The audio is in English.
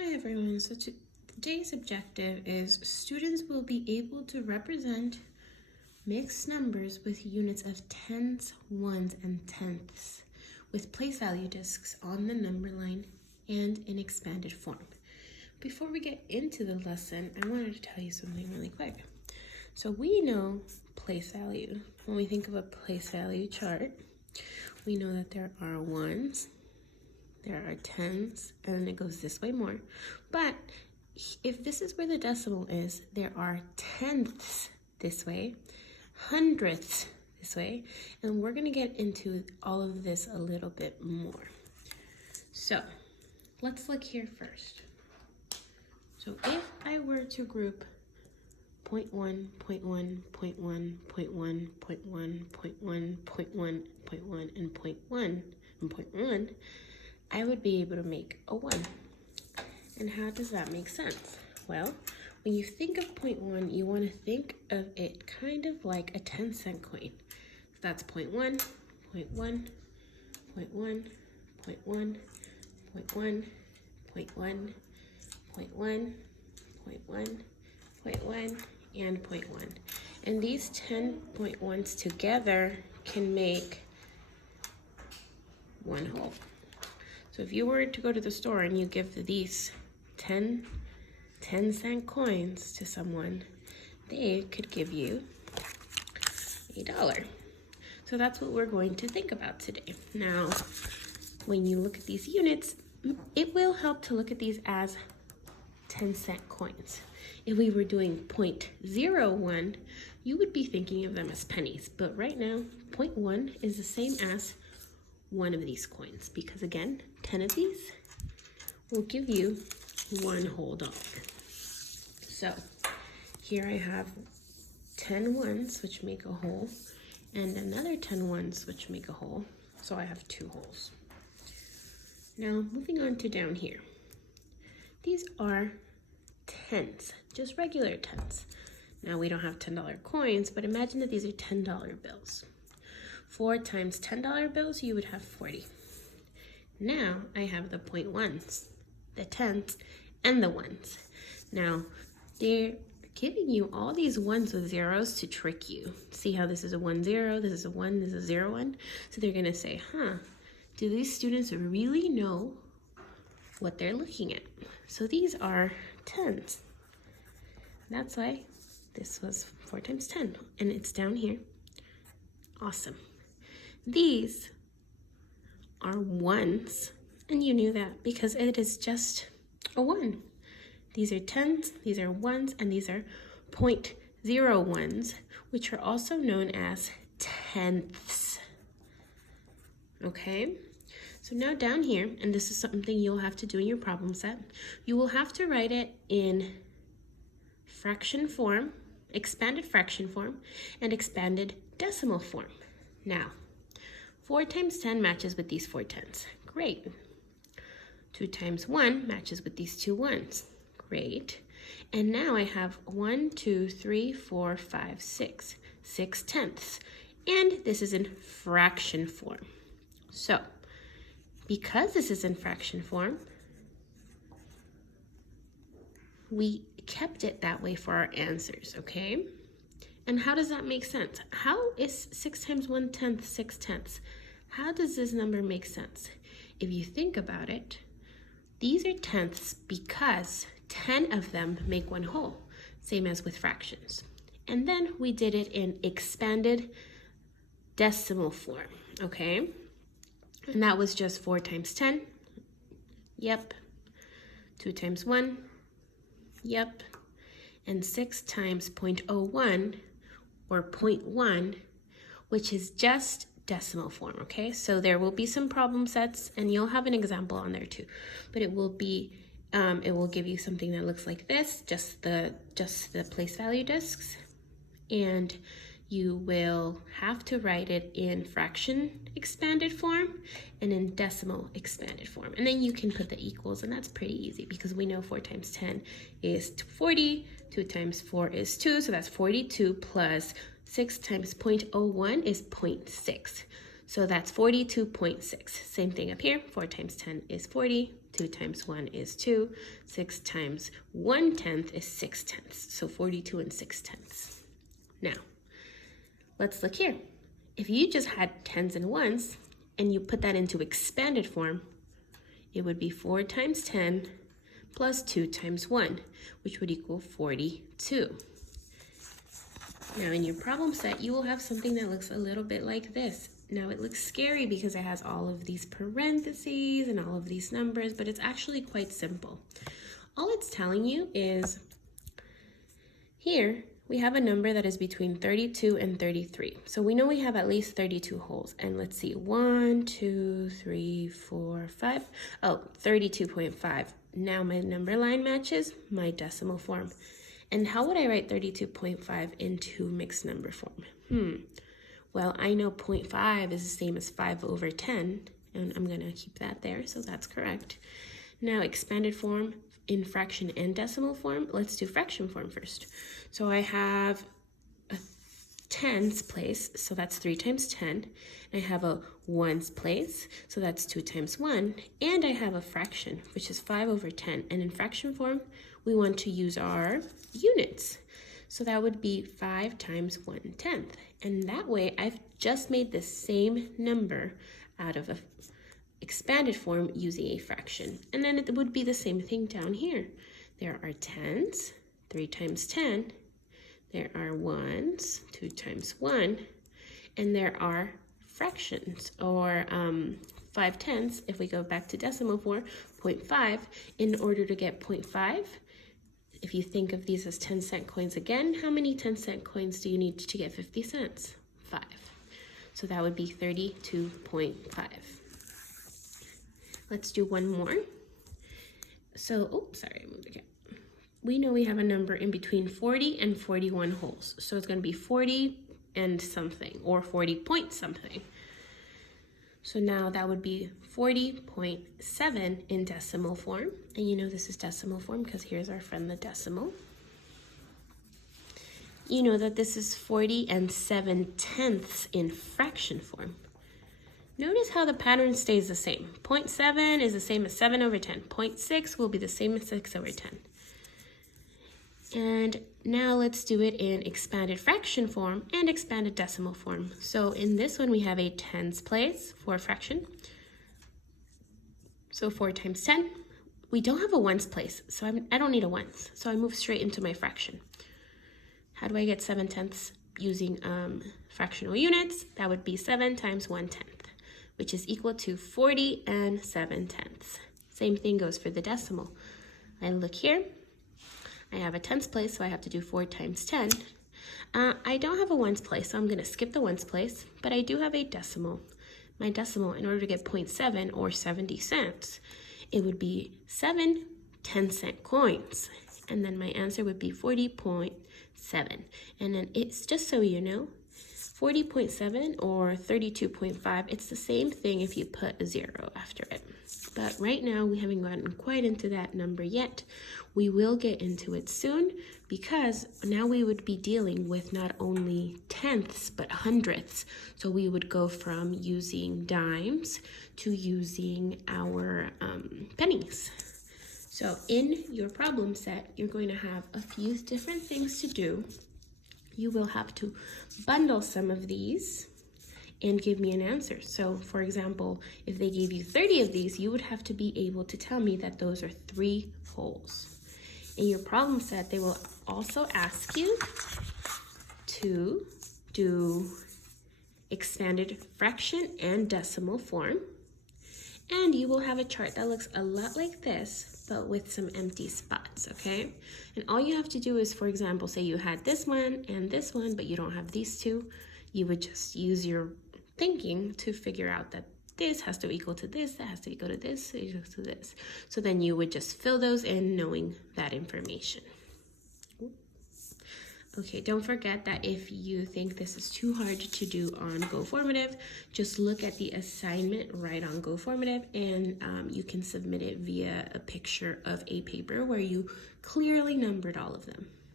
Hi everyone, so today's objective is students will be able to represent mixed numbers with units of tens, ones, and tenths with place value discs on the number line and in expanded form. Before we get into the lesson, I wanted to tell you something really quick. So we know place value. When we think of a place value chart, we know that there are ones, there are tens, and then it goes this way more. But if this is where the decimal is, there are tenths this way, hundredths this way, and we're gonna get into all of this a little bit more. So let's look here first. So if I were to group 0.1, 0.1, 0.1, 0.1, 0.1, 0.1, 0.1, 0.1, and 0.1, and 0.1, I would be able to make a 1. And how does that make sense? Well, when you think of 0.1, you want to think of it kind of like a 10-cent coin. So that's 0.1, 0.1, 0.1, 0.1, 0.1, 0.1, 0.1, 0.1, 0.1, and 0.1. And these 10.1s together can make one whole. So if you were to go to the store and you give these 10-cent coins to someone, they could give you $1. So that's what we're going to think about today. Now, when you look at these units, it will help to look at these as 10-cent coins. If we were doing 0.01, you would be thinking of them as pennies. But right now, 0.1 is the same as one of these coins, because again, 10 of these will give you one whole dollar. So here I have 10 ones, which make a whole, and another 10 ones, which make a whole. So I have 2 wholes. Now moving on to down here. These are tens, just regular tens. Now we don't have $10 coins, but imagine that these are $10 bills. 4 times $10 bills, you would have 40. Now I have the 0.1s, the tenths, and the ones. Now they're giving you all these ones with zeros to trick you. See how this is a 1 0, this is a 1, this is a 0 1. So they're gonna say, do these students really know what they're looking at? So these are tens. That's why this was 4 times 10, and it's down here. Awesome. These are ones, and you knew that because it is just a 1. These are tens, these are ones, and these are 0.01s, which are also known as tenths. Okay, so now down here, and this is something you'll have to do in your problem set, you will have to write it in fraction form, expanded fraction form, and expanded decimal form. Now, 4 times 10 matches with these 4 tens. Great. 2 times 1 matches with these 2 ones. Great. And now I have 1, 2, 3, 4, 5, 6. 6 tenths. And this is in fraction form. So, because this is in fraction form, we kept it that way for our answers, okay? And how does that make sense? How is 6 times 1 tenth 6 tenths? How does this number make sense? If you think about it, these are tenths because 10 of them make one whole, same as with fractions. And then we did it in expanded decimal form, okay? And that was just 4 times 10. Yep. 2 times 1. Yep. And 6 times 0.01 or 0.1, which is just decimal form, okay? So there will be some problem sets, and you'll have an example on there too. But it will be, it will give you something that looks like this, just the place value discs, and you will have to write it in fraction expanded form and in decimal expanded form. And then you can put the equals, and that's pretty easy because we know 4 times 10 is 40, 2 times 4 is 2, so that's 42 plus 6 times 0.01 is 0.6. So that's 42.6. Same thing up here, 4 times 10 is 40, 2 times 1 is 2. 6 times 1/10 is 6/10. So 42 6/10. Now, let's look here. If you just had 10s and 1s and you put that into expanded form, it would be 4 times 10 plus 2 times 1, which would equal 42. Now in your problem set, you will have something that looks a little bit like this. Now it looks scary because it has all of these parentheses and all of these numbers, but it's actually quite simple. All it's telling you is here we have a number that is between 32 and 33. So we know we have at least 32 wholes. And let's see, 1, 2, 3, 4, 5. Oh, 32.5. Now my number line matches my decimal form. And how would I write 32.5 into mixed number form? Well, I know 0.5 is the same as 5/10, and I'm going to keep that there, so that's correct. Now, expanded form in fraction and decimal form. Let's do fraction form first. So I have a tens place, so that's 3 times 10. I have a ones place, so that's 2 times 1. And I have a fraction, which is 5/10. And in fraction form, we want to use our units. So that would be 5 times 1/10. And that way, I've just made the same number out of a expanded form using a fraction. And then it would be the same thing down here. There are tens, 3 times 10. There are ones, 2 times 1. And there are fractions, or 5/10. If we go back to decimal form, 0.5. In order to get 0.5, if you think of these as 10-cent coins again, how many 10-cent coins do you need to get 50 cents? 5. So that would be 32.5. Let's do one more. So, sorry, I moved again. We know we have a number in between 40 and 41 wholes. So it's going to be 40 and something, or 40 point something. So now that would be 40.7 in decimal form. And you know this is decimal form because here's our friend the decimal. You know that this is 40 7/10 in fraction form. Notice how the pattern stays the same. 0.7 is the same as 7/10. 0.6 will be the same as 6/10. And now let's do it in expanded fraction form and expanded decimal form. So in this one, we have a tens place for a fraction. So 4 times 10. We don't have a ones place, so I don't need a ones. So I move straight into my fraction. How do I get 7/10 using fractional units? That would be 7 times 1/10, which is equal to 40 7/10. Same thing goes for the decimal. I look here. I have a tens place, so I have to do 4 times 10. I don't have a ones place, so I'm going to skip the ones place, but I do have a decimal. My decimal, in order to get 0.7 or 70 cents, it would be 7 10-cent coins. And then my answer would be 40.7. And then it's just so you know, 40.7 or 32.5, it's the same thing if you put a 0 after it. But right now, we haven't gotten quite into that number yet. We will get into it soon because now we would be dealing with not only tenths, but hundredths. So we would go from using dimes to using our pennies. So in your problem set, you're going to have a few different things to do. You will have to bundle some of these and give me an answer. So for example, if they gave you 30 of these, you would have to be able to tell me that those are 3 wholes. In your problem set, they will also ask you to do expanded fraction and decimal form. And you will have a chart that looks a lot like this, but with some empty spots, okay? And all you have to do is, for example, say you had this one and this one, but you don't have these two. You would just use your thinking to figure out that this has to equal to this, that has to equal to this, equals to this. So then you would just fill those in knowing that information. Okay, don't forget that if you think this is too hard to do on GoFormative, just look at the assignment right on GoFormative, and you can submit it via a picture of a paper where you clearly numbered all of them.